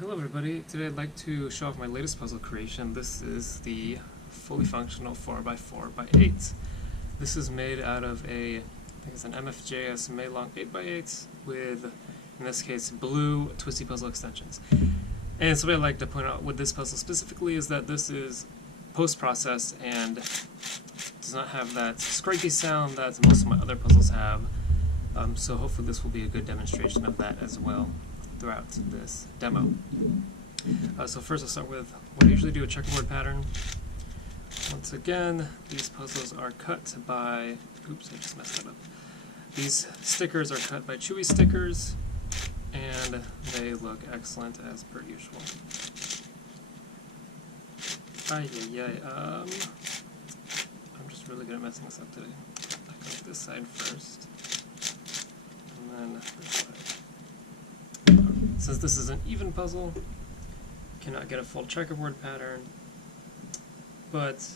Hello everybody, today I'd like to show off my latest puzzle creation. This is the fully functional 4x4x8. This is made out of I think it's an MFJS Meilong 8x8 with, in this case, blue Twisty puzzle extensions. And so what I'd like to point out with this puzzle specifically is that this is post-processed and does not have that scratchy sound that most of my other puzzles have. So hopefully this will be a good demonstration of that as well throughout this demo. So first I'll start with what I usually do, a checkerboard pattern. Once again, these puzzles are cut by, oops, I just messed that up. These stickers are cut by Chewy stickers, and they look excellent as per usual. I'm just really good at messing this up today. I go this side first, and then this side. Since this is an even puzzle, cannot get a full checkerboard pattern, but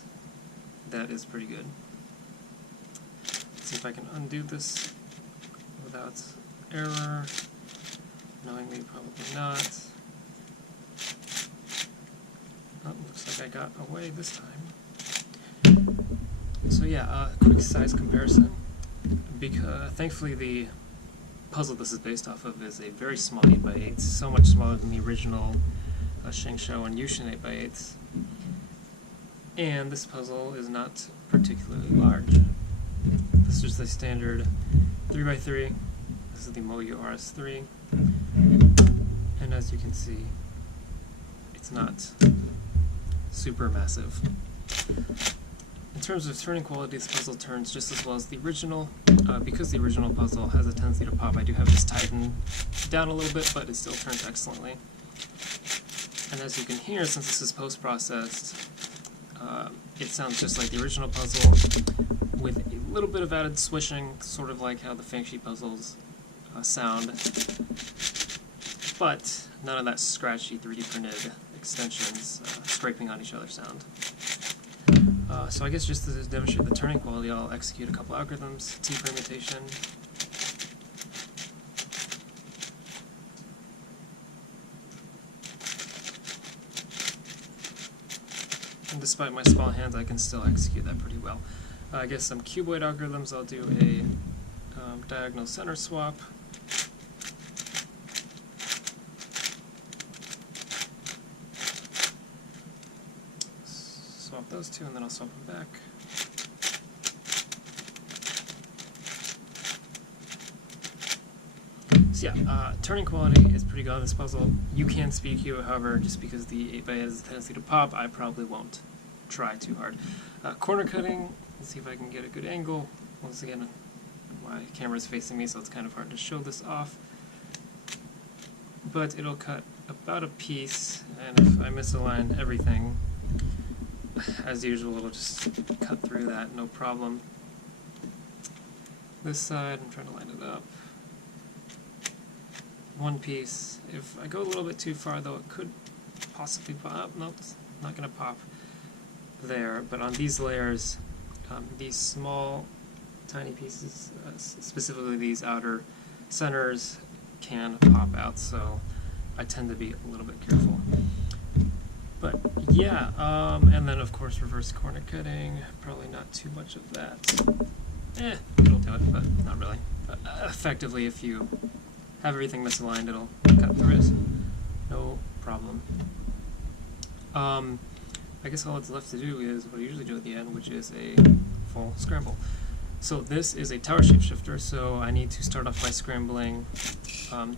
that is pretty good. Let's see if I can undo this without error. Knowingly, probably not. Oh, looks like I got away this time. So yeah, quick size comparison. Because thankfully the puzzle this is based off of is a very small 8x8, so much smaller than the original Shengshou and Yushin 8x8s. And this puzzle is not particularly large. This is the standard 3x3. This is the Moyu RS3. And as you can see, it's not super massive. In terms of turning quality, this puzzle turns just as well as the original. Because the original puzzle has a tendency to pop, I do have this tightened down a little bit, but it still turns excellently. And as you can hear, since this is post-processed, it sounds just like the original puzzle, with a little bit of added swishing, sort of like how the Fengshi puzzles sound, but none of that scratchy 3D printed extensions scraping on each other sound. So I guess just to demonstrate the turning quality, I'll execute a couple algorithms, T permutation. And despite my small hands, I can still execute that pretty well. I guess some cuboid algorithms, I'll do a diagonal center swap. Swap those two, and then I'll swap them back. So yeah, turning quality is pretty good on this puzzle. You can speed cube, however, just because the 8x8 has a tendency to pop, I probably won't try too hard. Corner cutting, let's see if I can get a good angle. Once again, my camera's facing me, so it's kind of hard to show this off. But it'll cut about a piece, and if I misalign everything, as usual, it'll just cut through that, no problem. This side, I'm trying to line it up. One piece. If I go a little bit too far, though, it could possibly pop. Nope, it's not going to pop there. But on these layers, these small, tiny pieces, specifically these outer centers, can pop out, so I tend to be a little bit careful. But yeah, and then of course reverse corner cutting, probably not too much of that. It'll do it, but not really. Effectively, if you have everything misaligned, it'll cut through it, no problem. I guess all that's left to do is what I usually do at the end, which is a full scramble. So this is a tower shapeshifter, so I need to start off by scrambling,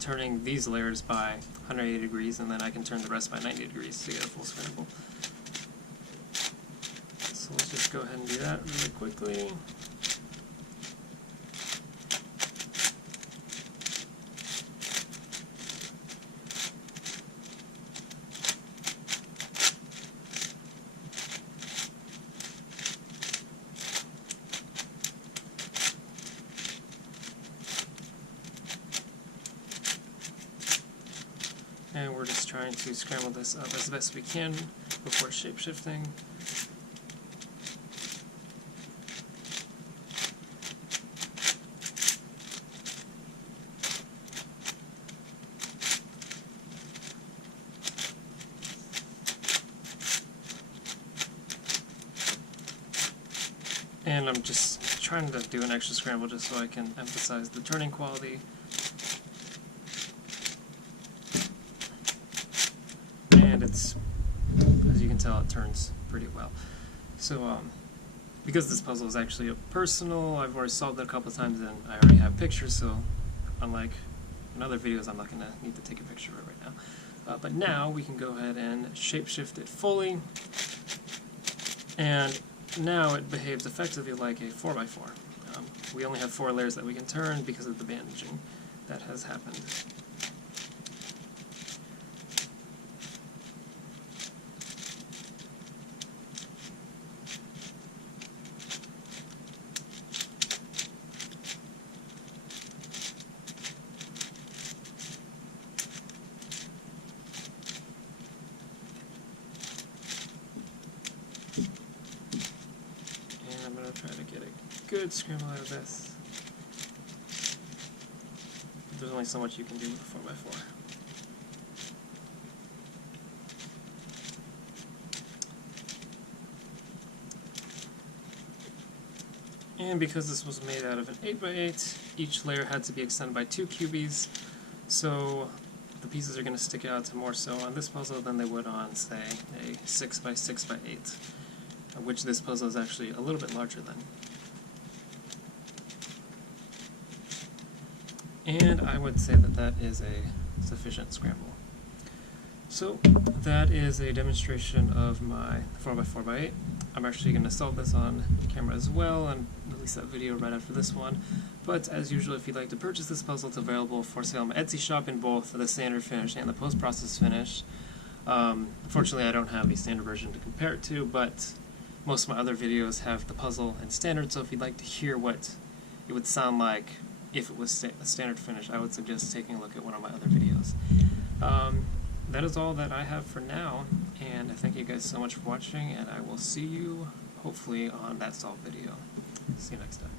turning these layers by 180 degrees, and then I can turn the rest by 90 degrees to get a full scramble. So let's just go ahead and do that really quickly. And we're just trying to scramble this up as best we can before shape-shifting. And I'm just trying to do an extra scramble just so I can emphasize the turning quality. And it's, as you can tell, it turns pretty well. So because this puzzle is actually a personal, I've already solved it a couple of times and I already have pictures, so unlike in other videos, I'm not going to need to take a picture of it right now. But now we can go ahead and shapeshift it fully, and now it behaves effectively like a 4x4. We only have 4 layers that we can turn because of the bandaging that has happened. I'm going to try to get a good scramble out of this. There's only so much you can do with a 4x4. And because this was made out of an 8x8, each layer had to be extended by 2 cubies, so the pieces are going to stick out more so on this puzzle than they would on, say, a 6x6x8. Which this puzzle is actually a little bit larger than. And I would say that that is a sufficient scramble. So that is a demonstration of my 4x4x8. I'm actually going to solve this on camera as well and release that video right after this one. But as usual, if you'd like to purchase this puzzle, it's available for sale on my Etsy shop in both the standard finish and the post-process finish. Unfortunately, I don't have a standard version to compare it to, but most of my other videos have the puzzle in standard, so if you'd like to hear what it would sound like if it was a standard finish, I would suggest taking a look at one of my other videos. That is all that I have for now, and I thank you guys so much for watching, and I will see you, hopefully, on that solved video. See you next time.